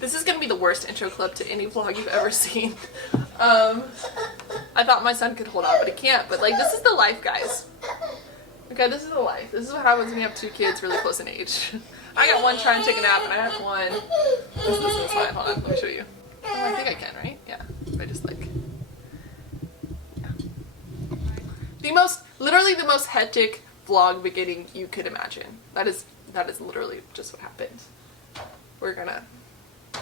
This is gonna be the worst intro clip to any vlog you've ever seen. I thought my son could hold out, but he can't. But like, this is the life, guys. Okay, this is the life. This is what happens when you have two kids really close in age. I got one trying to take a nap, and I have one. This is fine. Hold on, let me show you. Oh, I think I can, right? Yeah. I just like. Yeah. Literally the most hectic vlog beginning you could imagine. That is literally just what happened. We're gonna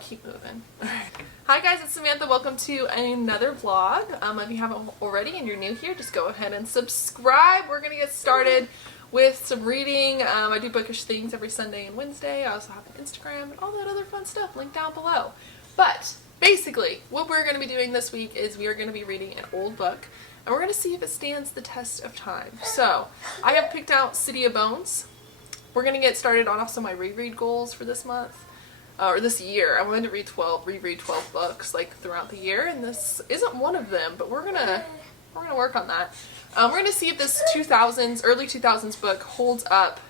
keep moving. Alright. Hi guys, it's Samantha. Welcome to another vlog. If you haven't already and you're new here, just go ahead and subscribe. We're gonna get started with some reading. I do bookish things every Sunday and Wednesday. I also have an Instagram and all that other fun stuff linked down below. But basically, what we're gonna be doing this week is we are gonna be reading an old book, and we're gonna see if it stands the test of time. So, I have picked out City of Bones. We're gonna get started on also my reread goals for this month. Or this year. I wanted to reread 12 books like throughout the year, and this isn't one of them, but we're gonna work on that. We're gonna see if this early 2000s book holds up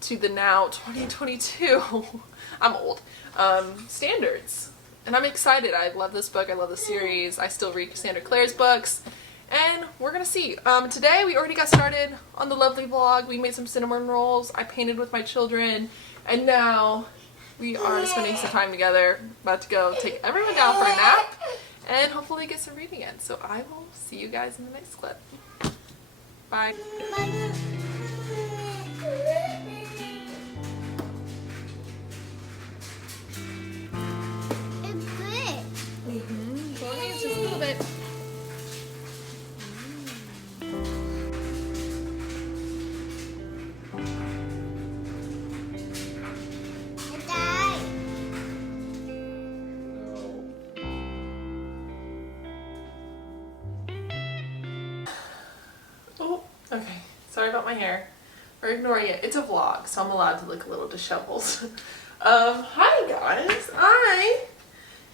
to the now 2022 I'm old standards, and I'm excited. I love this book. I love the series. I still read Cassandra Clare's books, and we're gonna see. Today we already got started on the lovely vlog. We made some cinnamon rolls. I painted with my children, and now we are spending some time together, about to go take everyone down for a nap, and hopefully get some reading in. So I will see you guys in the next clip. Bye. It's good. It's just a little bit. Oh, okay. Sorry about my hair. We're ignoring it. It's a vlog, so I'm allowed to look a little disheveled. Hi guys. I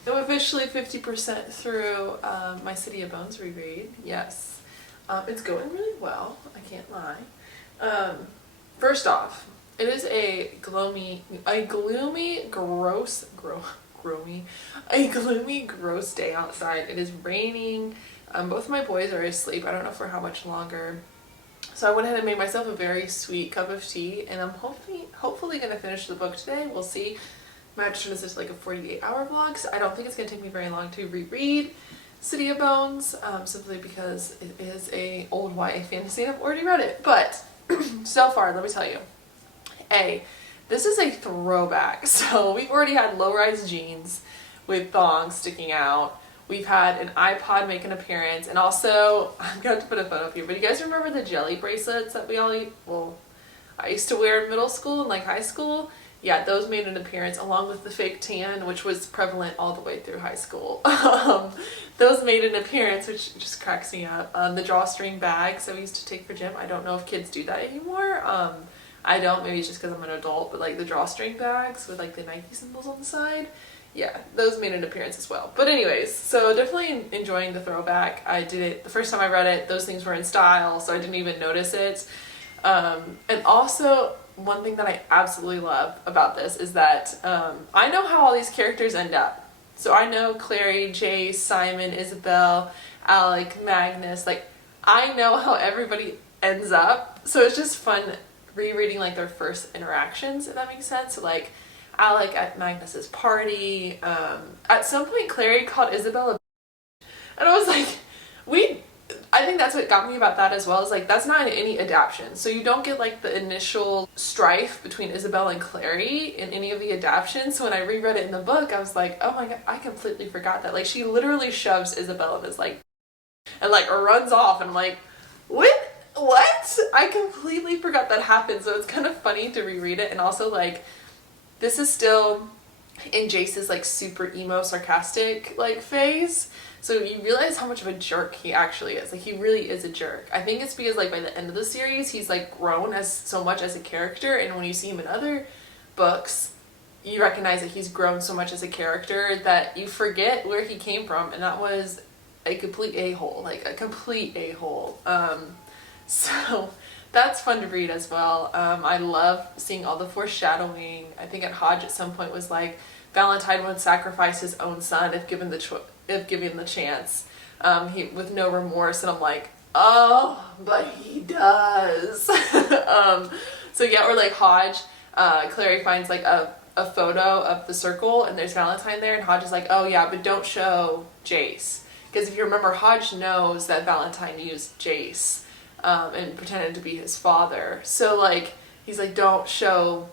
am officially 50% through my City of Bones reread. Yes. It's going really well. I can't lie. First off, it is a gloomy, gross day outside. It is raining. Both of my boys are asleep. I don't know for how much longer. So I went ahead and made myself a very sweet cup of tea, and I'm hopefully going to finish the book today. We'll see. I might turn this into like a 48-hour vlog, so I don't think it's going to take me very long to reread City of Bones, simply because it is a old YA fantasy and I've already read it. But so far, let me tell you, this is a throwback. So we've already had low-rise jeans with thongs sticking out. We've had an iPod make an appearance, and also, I'm going to put a photo up here, but you guys remember the jelly bracelets that I used to wear in middle school and like high school? Yeah, those made an appearance along with the fake tan, which was prevalent all the way through high school. Those made an appearance, which just cracks me up. The drawstring bags that we used to take for gym. I don't know if kids do that anymore. I don't, maybe it's just because I'm an adult, but like the drawstring bags with like the Nike symbols on the side. Yeah, those made an appearance as well. But anyways, so definitely enjoying the throwback. I did it the first time I read it, those things were in style, so I didn't even notice it. And also, one thing that I absolutely love about this is that I know how all these characters end up. So I know Clary, Jace, Simon, Isabel, Alec, Magnus, like I know how everybody ends up. So it's just fun rereading like their first interactions, if that makes sense. So like Alec at Magnus's party. At some point, Clary called Isabel a bitch. And I was like, I think that's what got me about that as well, is like, that's not in any adaptation. So you don't get like the initial strife between Isabel and Clary in any of the adaptations. So when I reread it in the book, I was like, oh my god, I completely forgot that. Like, she literally shoves Isabel and is like, and like runs off, and I'm like, what? I completely forgot that happened. So it's kind of funny to reread it, and also like, this is still in Jace's like super emo sarcastic like phase, so you realize how much of a jerk he actually is. Like, he really is a jerk. I think it's because like by the end of the series he's like grown as so much as a character, and when you see him in other books you recognize that he's grown so much as a character that you forget where he came from, and that was a complete a-hole. So that's fun to read as well. I love seeing all the foreshadowing. I think at Hodge at some point was like Valentine would sacrifice his own son if given the chance, he with no remorse, and I'm like, oh, but he does. So yeah, or like Hodge, Clary finds like a photo of the circle and there's Valentine there, and Hodge is like, oh yeah, but don't show Jace. Because if you remember, Hodge knows that Valentine used Jace and pretended to be his father. So like, he's like, don't show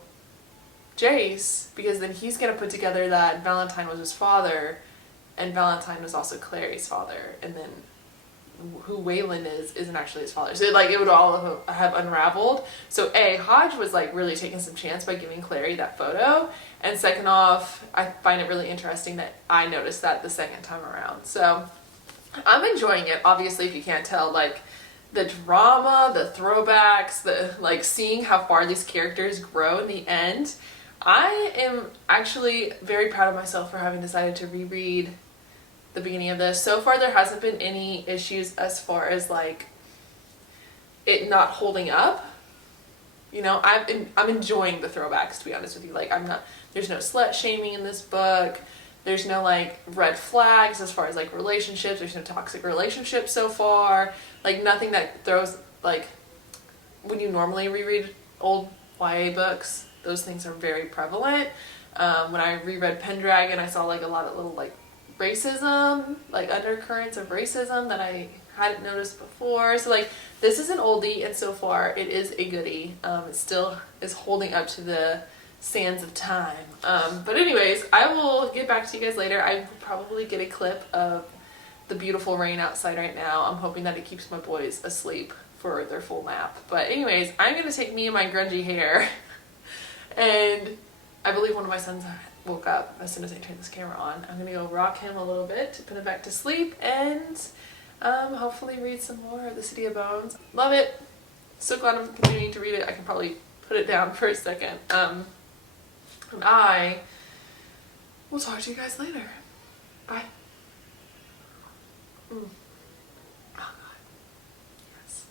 Jace, because then he's going to put together that Valentine was his father and Valentine was also Clary's father. And then who Waylon isn't actually his father. So like, it would all have unraveled. So Hodge was like really taking some chance by giving Clary that photo. And second off, I find it really interesting that I noticed that the second time around. So I'm enjoying it. Obviously, if you can't tell, like the drama, the throwbacks, the like seeing how far these characters grow in the end. I am actually very proud of myself for having decided to reread the beginning of this. So far, there hasn't been any issues as far as like it not holding up. You know, I'm enjoying the throwbacks, to be honest with you. Like, there's no slut shaming in this book. There's no like red flags as far as like relationships. There's no toxic relationships so far. Like, nothing that throws, like, when you normally reread old YA books, those things are very prevalent. When I reread Pendragon, I saw like a lot of little like racism, like undercurrents of racism that I hadn't noticed before. So like, this is an oldie, and so far it is a goodie. It still is holding up to the sands of time. But anyways, I will get back to you guys later. I will probably get a clip of the beautiful rain outside right now. I'm hoping that it keeps my boys asleep for their full nap. But anyways, I'm gonna take me and my grungy hair and I believe one of my sons woke up as soon as I turned this camera on. I'm gonna go rock him a little bit to put him back to sleep and hopefully read some more of The City of Bones. Love it. So glad I'm continuing to read it. I can probably put it down for a second. And I will talk to you guys later. Bye. Oh God. Yes.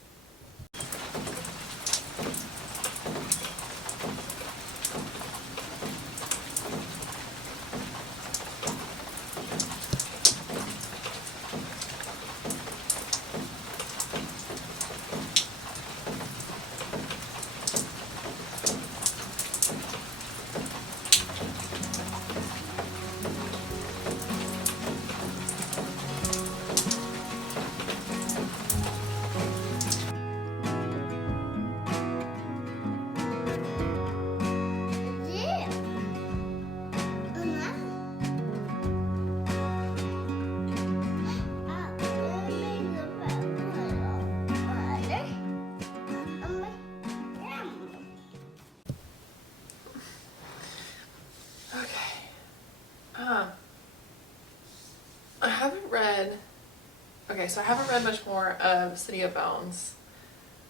So I haven't read much more of City of Bones.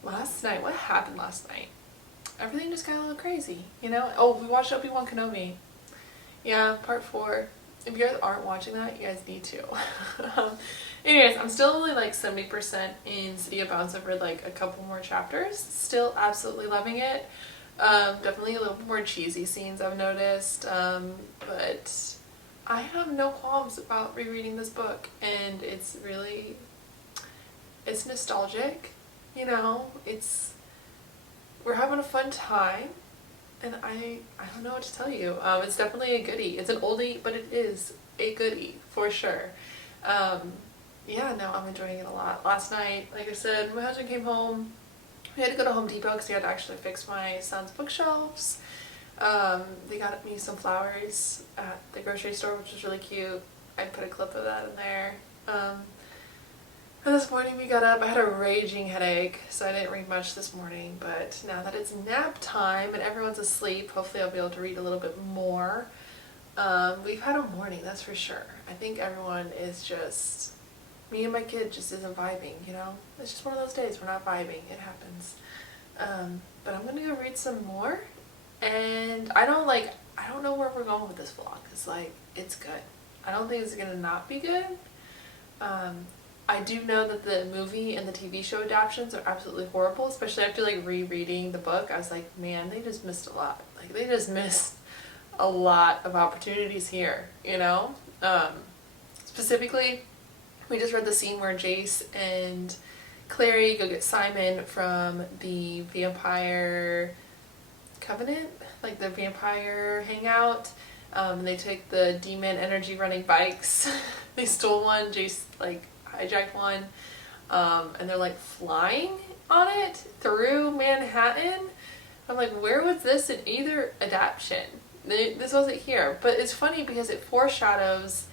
Last night, what happened last night? Everything just got a little crazy, you know? Oh, we watched Obi-Wan Kenobi. Yeah, part 4. If you guys aren't watching that, you guys need to. Anyways, I'm still only like 70% in City of Bones. I've read like a couple more chapters. Still absolutely loving it. Definitely a little more cheesy scenes I've noticed. But I have no qualms about rereading this book, and it's nostalgic, you know, we're having a fun time, and I don't know what to tell you. It's definitely a goodie. It's an oldie, but it is a goodie for sure. Yeah, no, I'm enjoying it a lot. Last night, like I said, my husband came home. We had to go to Home Depot because he had to actually fix my son's bookshelves. They got me some flowers at the grocery store, which was really cute. I put a clip of that in there. And this morning we got up. I had a raging headache, so I didn't read much this morning, but now that it's nap time and everyone's asleep, hopefully I'll be able to read a little bit more. We've had a morning, that's for sure. I think everyone is just, me and my kid just isn't vibing, you know? It's just one of those days we're not vibing. It happens. But I'm gonna go read some more, and I don't know where we're going with this vlog. It's like, it's good. I don't think it's gonna not be good. I do know that the movie and the TV show adaptations are absolutely horrible, especially after like rereading the book. I was like, man, they just missed a lot. Like they just missed a lot of opportunities here, you know? Specifically, we just read the scene where Jace and Clary go get Simon from the vampire covenant, like the vampire hangout. They took the demon energy running bikes. They stole one, Jace like hijacked one, and they're like flying on it through Manhattan. I'm like, where was this in either adaptation? This wasn't here. But it's funny because it foreshadows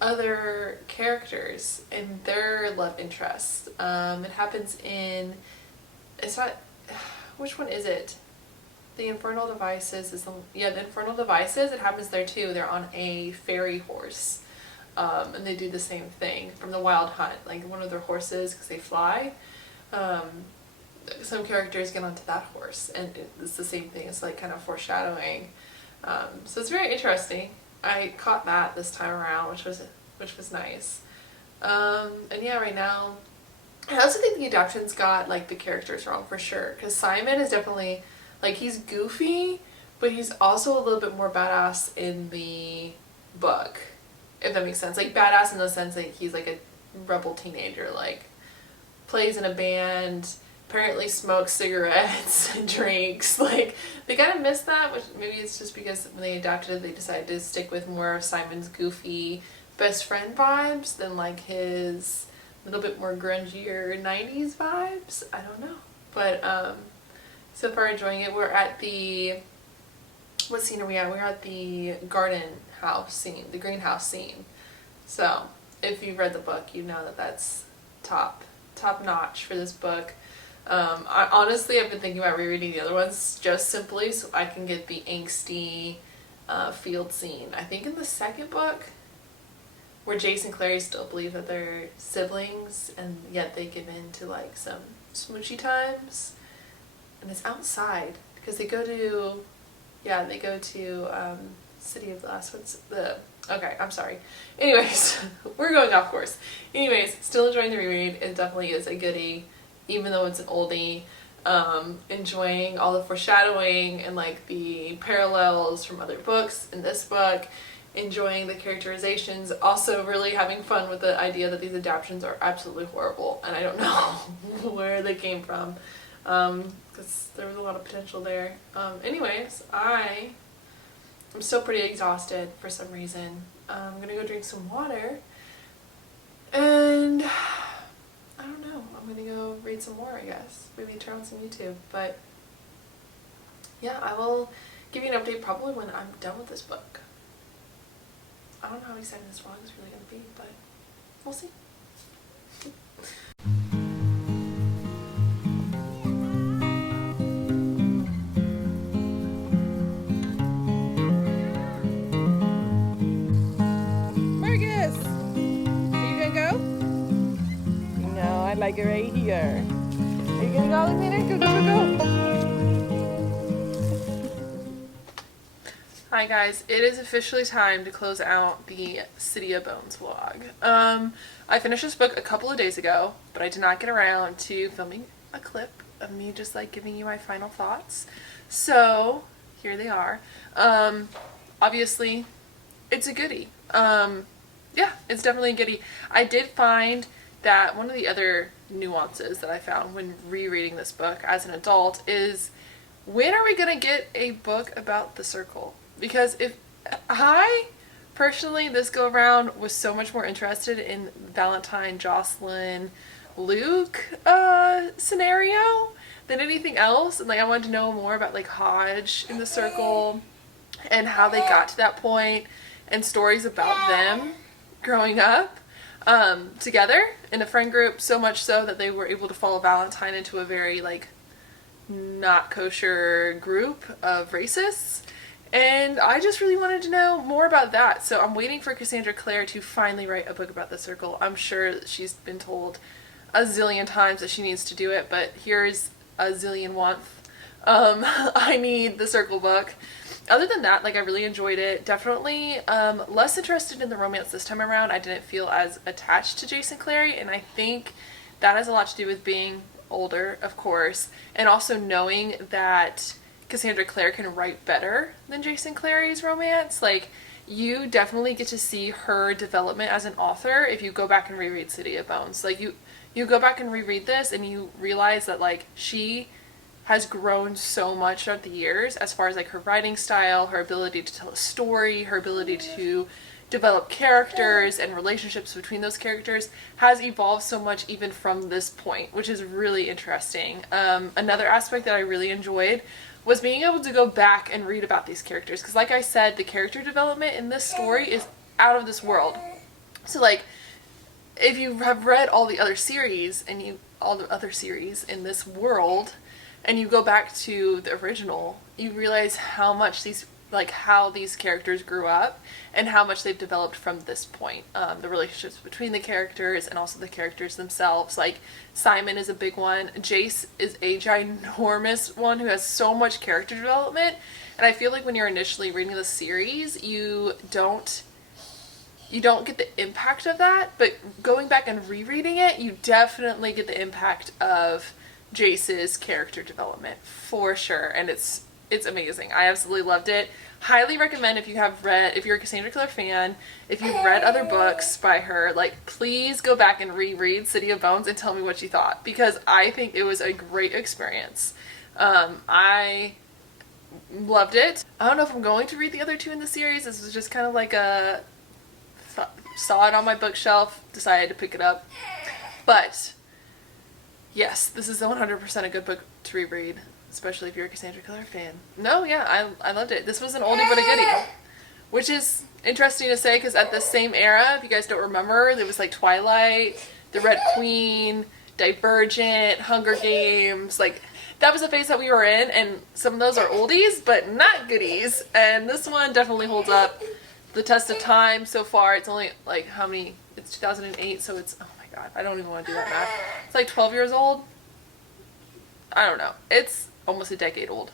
other characters and their love interests. It happens in, it's not, which one is it? The Infernal Devices is the Infernal Devices. It happens there too. They're on a fairy horse, and they do the same thing from the Wild Hunt. Like one of their horses, because they fly. Some characters get onto that horse, and it's the same thing. It's like kind of foreshadowing. So it's very interesting. I caught that this time around, which was nice. And yeah, right now, I also think the adaptations got like the characters wrong for sure. Because Simon is definitely like he's goofy, but he's also a little bit more badass in the book, if that makes sense. Like badass in the sense that he's like a rebel teenager, like plays in a band, apparently smokes cigarettes and drinks. Like they kind of missed that, which maybe it's just because when they adapted it, they decided to stick with more of Simon's goofy best friend vibes than like his little bit more grungier 90s vibes. I don't know, but so far enjoying it. We're at the, what scene are we at? We're at the garden house scene, the greenhouse scene. So if you've read the book, you know that that's top notch for this book. I've been thinking about rereading the other ones just simply so I can get the angsty field scene. I think in the second book, where Jace and Clary still believe that they're siblings, and yet they give in to like some smoochy times, and it's outside because they go to City of Glass. What's the, okay, I'm sorry. Anyways, we're going off course. Anyways, still enjoying the reread. It definitely is a goodie, even though it's an oldie. Enjoying all the foreshadowing and like the parallels from other books in this book. Enjoying the characterizations. Also really having fun with the idea that these adaptations are absolutely horrible, and I don't know where they came from, because there was a lot of potential there. Anyways, I'm still pretty exhausted for some reason. I'm gonna go drink some water, and I don't know, I'm gonna go read some more, I guess. Maybe turn on some YouTube, but yeah, I will give you an update probably when I'm done with this book. I don't know how exciting this vlog is really gonna be, but we'll see. I like it right here. Are you gonna go, Alexander? Go. Hi guys, it is officially time to close out the City of Bones vlog. I finished this book a couple of days ago, but I did not get around to filming a clip of me just like giving you my final thoughts. So here they are. Obviously, it's a goodie. Yeah, it's definitely a goodie. I did find that one of the other nuances that I found when rereading this book as an adult is, when are we gonna get a book about the circle? Because if I personally this go around was so much more interested in Valentine, Jocelyn, Luke scenario than anything else, and like I wanted to know more about like Hodge in the circle and how they got to that point and stories about them growing up together in a friend group, so much so that they were able to follow Valentine into a very like not kosher group of racists, and I just really wanted to know more about that. So I'm waiting for Cassandra Clare to finally write a book about the circle. I'm sure that she's been told a zillion times that she needs to do it, but here's a zillion one. I need the circle book. other than that, like, I really enjoyed it. Definitely less interested in the romance this time around. I didn't feel as attached to Jason Clary, and I think that has a lot to do with being older, of course, and also knowing that Cassandra Clare can write better than Jason Clary's romance. Like, you definitely get to see her development as an author if you go back and reread City of Bones. Like, you go back and reread this and you realize that, like, she has grown so much throughout the years as far as, like, her writing style, her ability to tell a story, her ability to develop characters and relationships between those characters has evolved so much even from this point, which is really interesting. Another aspect that I really enjoyed was being able to go back and read about these characters, because like I said, the character development in this story is out of this world. So, like, if you have read all the other series in this world and you go back to the original, you realize how much how these characters grew up and how much they've developed from this point. The relationships between the characters and also the characters themselves. Like, Simon is a big one. Jace is a ginormous one who has so much character development. And I feel like when you're initially reading the series, you don't get the impact of that. But going back and rereading it, you definitely get the impact of Jace's character development for sure. And it's amazing. I absolutely loved it. Highly recommend if you're a Cassandra Clare fan, if you've read other books by her, like, please go back and reread City of Bones and tell me what you thought, because I think it was a great experience. I loved it. I don't know if I'm going to read the other two in the series. This was just kind of like saw it on my bookshelf, decided to pick it up. But yes, this is 100% a good book to reread, especially if you're a Cassandra Clare fan. No, yeah, I loved it. This was an oldie but a goodie, which is interesting to say because at the same era, if you guys don't remember, there was like Twilight, The Red Queen, Divergent, Hunger Games. Like, that was a phase that we were in, and some of those are oldies but not goodies, and this one definitely holds up the test of time so far. It's only like, how many? It's 2008, so it's, oh my god, I don't even want to do that math. It's like 12 years old. I don't know. It's almost a decade old.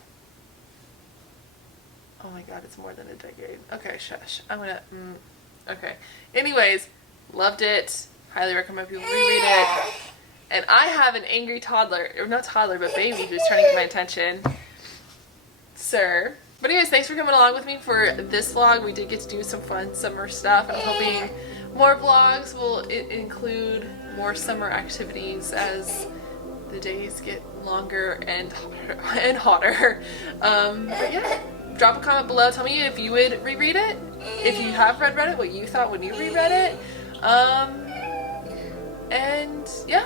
Oh my god, it's more than a decade. Okay, shush. I'm gonna, okay. Anyways, loved it. Highly recommend people reread it. And I have an angry toddler, or not toddler, but baby who's trying to get my attention. Sir. But anyways, thanks for coming along with me for this vlog. We did get to do some fun summer stuff. I'm hoping more vlogs will include more summer activities as the days get longer and hotter. But yeah, drop a comment below. Tell me if you would reread it. If you have read it, what you thought when you reread it. And yeah,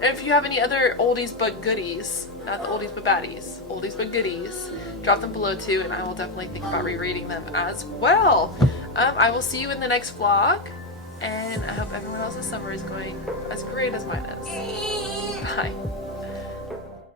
if you have any other oldies but goodies, not the oldies but baddies, oldies but goodies, drop them below too, and I will definitely think about rereading them as well. I will see you in the next vlog, and I hope everyone else's summer is going as great as mine is. Bye.